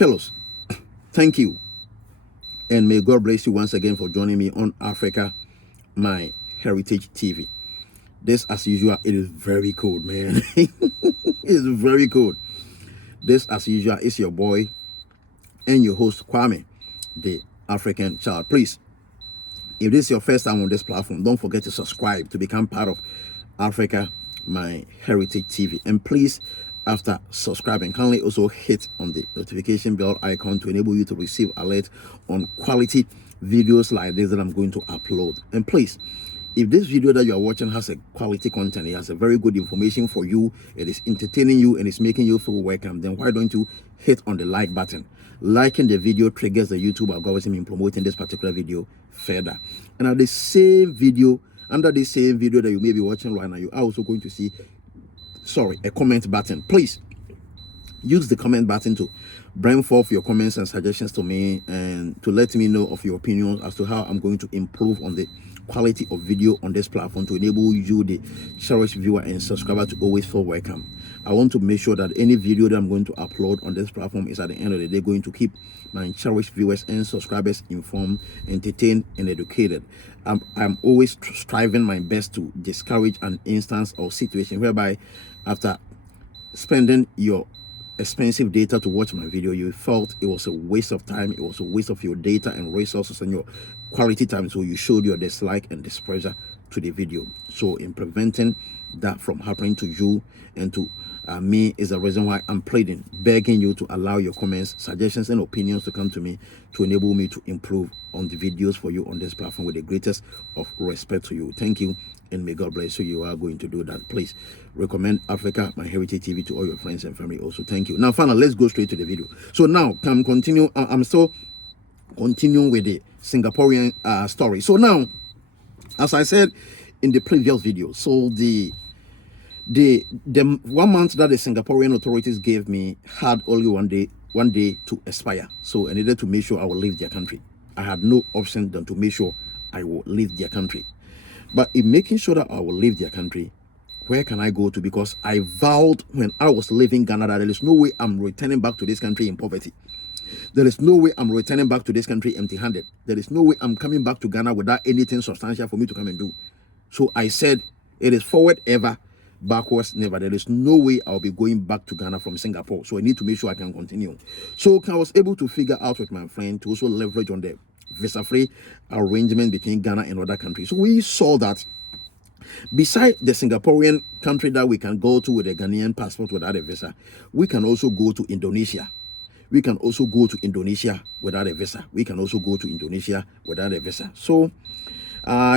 Fellows, thank you. And may God bless you once again for joining me on Africa, My Heritage TV. This, as usual, it is very cold, man. It's very cold. This, as usual, is your boy and your host, Kwame, the African Child. Please, if this is your first time on this platform, don't forget to subscribe to become part of Africa, My Heritage TV. And please, after subscribing, kindly also hit on the notification bell icon to enable you to receive alert on quality videos like this that I'm going to upload. And please, if this video that you are watching has a quality content, it has a very good information for you, it is entertaining you and it's making you feel welcome, then why don't you hit on the like button? Liking the video triggers the YouTube algorithm in promoting this particular video further. And at the same video, under the same video that you may be watching right now, you are also going to see a comment button. Please use the comment button to bring forth your comments and suggestions to me and to let me know of your opinions as to how I'm going to improve on the quality of video on this platform to enable you, the cherished viewer and subscriber, to always feel welcome. I want to make sure that any video that I'm going to upload on this platform is at the end of the day going to keep my cherished viewers and subscribers informed, entertained and educated. I'm always striving my best to discourage an instance or situation whereby after spending your expensive data to watch my video, you felt it was a waste of time, it was a waste of your data and resources and your quality time, so you showed your dislike and displeasure to the video. So in preventing that from happening to you and to me is the reason why I'm pleading, begging you to allow your comments, suggestions and opinions to come to me to enable me to improve on the videos for you on this platform with the greatest of respect to you. Thank you and may God bless you. You are going to do that. Please recommend Africa, My Heritage TV to all your friends and family also. Thank you. Now finally, let's go straight to the video. So now I'm still continuing with the Singaporean story. So now, as I said in the previous video, so the 1 month that the Singaporean authorities gave me had only one day to expire. So I needed to make sure I will leave their country. I had no option than to make sure I will leave their country. But in making sure that I will leave their country, where can I go to? Because I vowed when I was leaving Ghana that there is no way I'm returning back to this country in poverty. There is no way I'm returning back to this country empty-handed. There is no way I'm coming back to Ghana without anything substantial for me to come and do. So I said, it is forward ever, backwards never. There is no way I'll be going back to Ghana from Singapore. So I need to make sure I can continue. So I was able to figure out with my friend to also leverage on the visa-free arrangement between Ghana and other countries. So we saw that beside the Singaporean country that we can go to with a Ghanaian passport without a visa, we can also go to Indonesia. We can also go to Indonesia without a visa. We can also go to Indonesia without a visa. So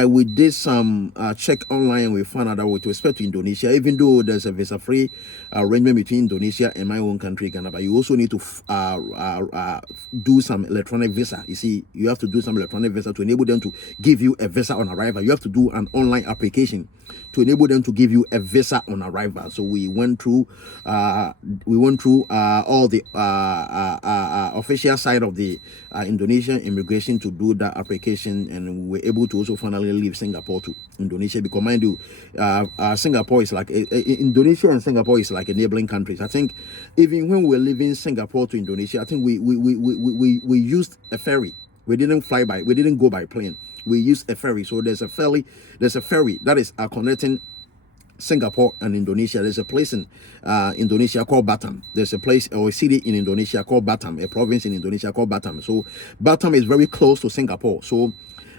we did some check online and we found out that with respect to Indonesia, even though there's a visa-free arrangement between Indonesia and my own country, Ghana, but you also need to do some electronic visa. You see, you have to do some electronic visa to enable them to give you a visa on arrival. You have to do an online application to enable them to give you a visa on arrival. So we went through all the official side of the Indonesian immigration to do that application, and we were able to also finally leave Singapore to Indonesia, because mind you, Singapore is like Indonesia and Singapore is like enabling countries. I think even when we were leaving Singapore to Indonesia, I think we used a ferry. We didn't go by plane. We used a ferry. So there's a ferry that is connecting Singapore and Indonesia. There's a place in Indonesia called Batam. There's a place or a city in Indonesia called Batam, a province in Indonesia called Batam. So Batam is very close to Singapore. So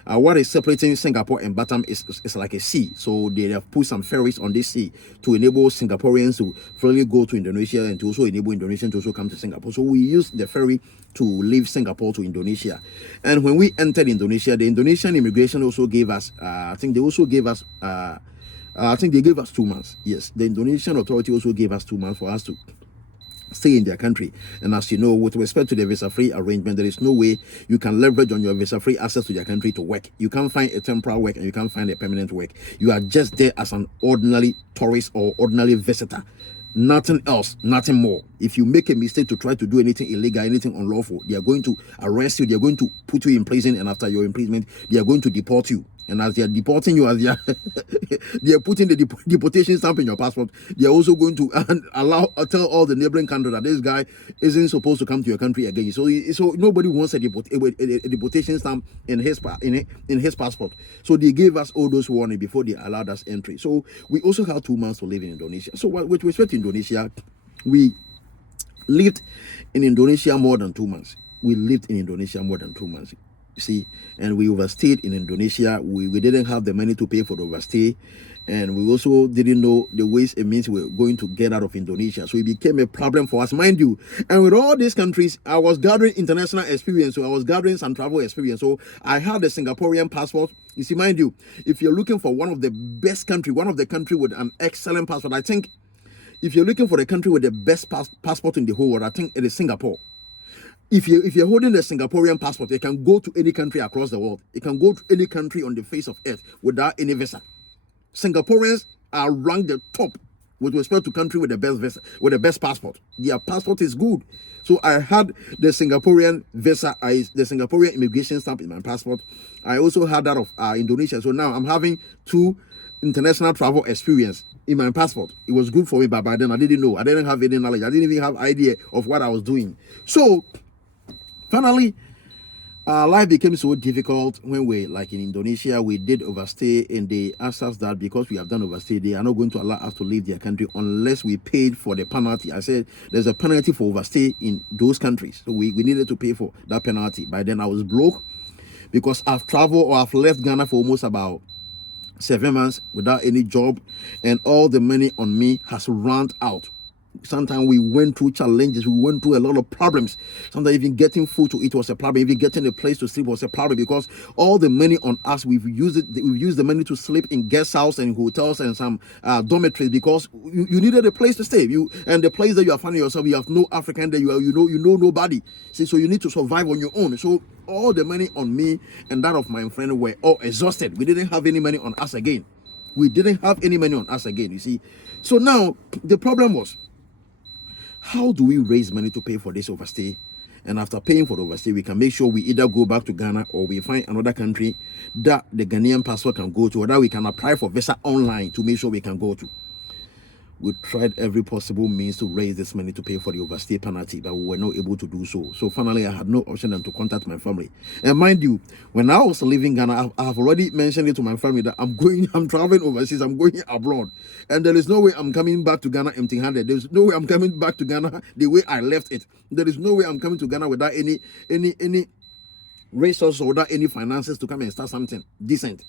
what is separating Singapore and Batam is like a sea. So they have put some ferries on this sea to enable Singaporeans to freely go to Indonesia and to also enable Indonesians to also come to Singapore. So we used the ferry to leave Singapore to Indonesia. And when we entered Indonesia, the Indonesian immigration also gave us, I think they gave us 2 months. Yes, the Indonesian authority also gave us 2 months for us to stay in their country. And as you know, with respect to the visa-free arrangement, there is no way you can leverage on your visa-free access to their country to work. You can't find a temporary work and you can't find a permanent work. You are just there as an ordinary tourist or ordinary visitor. Nothing else, nothing more. If you make a mistake to try to do anything illegal, anything unlawful, they are going to arrest you, they are going to put you in prison, and after your imprisonment, they are going to deport you. And as they are deporting you, as they are, they are putting the deportation stamp in your passport, they are also going to tell all the neighboring countries that this guy isn't supposed to come to your country again. So nobody wants a deportation stamp in his passport. So they gave us all those warning before they allowed us entry. So we also have 2 months to live in Indonesia. So with respect to Indonesia, we lived in Indonesia more than 2 months. We lived in Indonesia more than 2 months. You see, and we overstayed in Indonesia. We didn't have the money to pay for the overstay, and we also didn't know the ways and means we were going to get out of Indonesia. So it became a problem for us, mind you. And with all these countries, I was gathering international experience, so I was gathering some travel experience. So I had a Singaporean passport. You see, mind you, if you're looking for one of the best country, one of the country with an excellent passport, I think if you're looking for the country with the best passport in the whole world, I think it is Singapore. If you're holding the Singaporean passport, you can go to any country across the world. You can go to any country on the face of earth without any visa. Singaporeans are ranked the top with respect to country with the best visa, with the best passport. Their passport is good. So I had the Singaporean visa, the Singaporean immigration stamp in my passport. I also had that of Indonesia. So now I'm having 2 international travel experience in my passport. It was good for me, but by then I didn't know. I didn't have any knowledge. I didn't even have idea of what I was doing. So finally, life became so difficult when we, like in Indonesia, we did overstay, and they asked us that because we have done overstay, they are not going to allow us to leave their country unless we paid for the penalty. I said there's a penalty for overstay in those countries, so we needed to pay for that penalty. By then I was broke because I've traveled or I've left Ghana for almost about 7 months without any job, and all the money on me has run out. Sometimes we went through challenges, we went through a lot of problems. Sometimes even getting food to eat was a problem, even getting a place to sleep was a problem, because all the money on us, we've used the money to sleep in guest house and hotels and some dormitories, because you needed a place to stay. And the place that you are finding yourself, you have no African there, you know nobody. See, so you need to survive on your own. So all the money on me and that of my friend were all exhausted. We didn't have any money on us again. You see. So now the problem was, how do we raise money to pay for this overstay? And after paying for the overstay, we can make sure we either go back to Ghana or we find another country that the Ghanaian passport can go to, or that we can apply for visa online to make sure we can go to. We tried every possible means to raise this money to pay for the overstay penalty, but we were not able to do so. So finally, I had no option than to contact my family. And mind you, when I was leaving Ghana, I have already mentioned it to my family that I'm traveling overseas, I'm going abroad. And there is no way I'm coming back to Ghana empty-handed. There's no way I'm coming back to Ghana the way I left it. There is no way I'm coming to Ghana without any resources or without any finances to come and start something decent.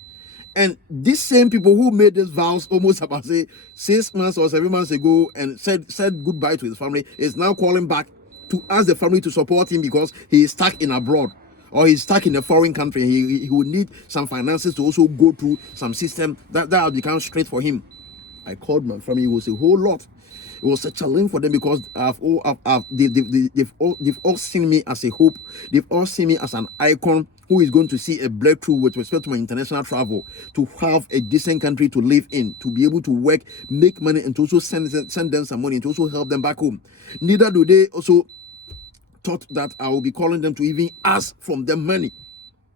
And these same people who made these vows almost about 6 months or 7 months ago and said goodbye to his family is now calling back to ask the family to support him because he is stuck in abroad or he's stuck in a foreign country. He will need some finances to also go through some system that will become straight for him. I called my family. It was a whole lot. It was a challenge for them because they've all seen me as a hope. They've all seen me as an icon who is going to see a breakthrough with respect to my international travel, to have a decent country to live in, to be able to work, make money, and to also send them some money, and to also help them back home. Neither do they also thought that I will be calling them to even ask from them money.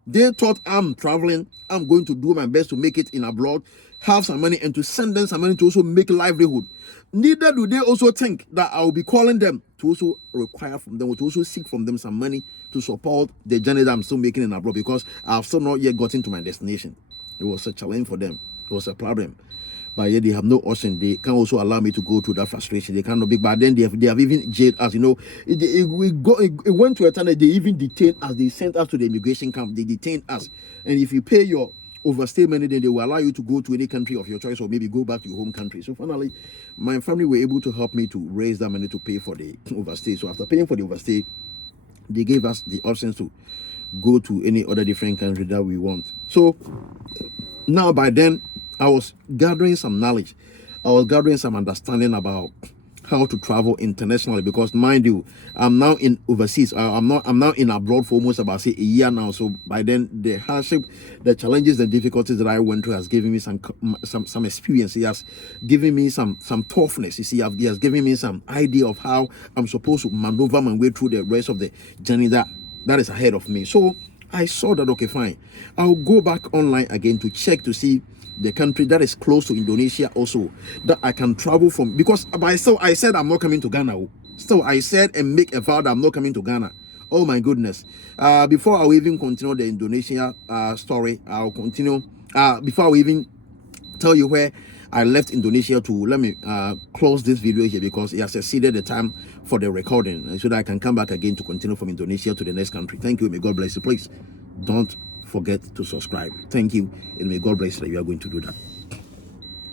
They thought I'm traveling, I'm going to do my best to make it in abroad, have some money, and to send them some money to also make livelihood. Neither do they also think that I will be calling them to also require from them, or to also seek from them some money to support the journey that I'm still making in abroad, because I've still not yet gotten to my destination. It was a challenge for them. It was a problem. But yet they have no option. They can also allow me to go through that frustration. They cannot be. But then they have even jailed us. It went to a time that they even detained us. They sent us to the immigration camp. They detained us. And if you pay your overstay money, then they will allow you to go to any country of your choice, or maybe go back to your home country. So finally, my family were able to help me to raise that money to pay for the overstay. So after paying for the overstay, they gave us the options to go to any other different country that we want. So now by then, I was gathering some knowledge. I was gathering some understanding about how to travel internationally, because mind you, I'm now in overseas. I'm now in abroad for almost about a year now. So by then, the hardship, the challenges, the difficulties that I went through has given me some experience. He has given me some toughness. You see, he has given me some idea of how I'm supposed to maneuver my way through the rest of the journey that is ahead of me. So I saw that, okay, fine. I'll go back online again to check to see the country that is close to Indonesia also, that I can travel from, because by so I said I'm not coming to Ghana. So I said and make a vow that I'm not coming to Ghana. Oh my goodness. Before I will even continue the Indonesia story, I'll continue. Before I will even tell you where I left Indonesia to, let me close this video here because it has exceeded the time for the recording, so that I can come back again to continue from Indonesia to the next country. Thank you. May God bless you. Please don't forget to subscribe. Thank you, and may God bless you that you are going to do that.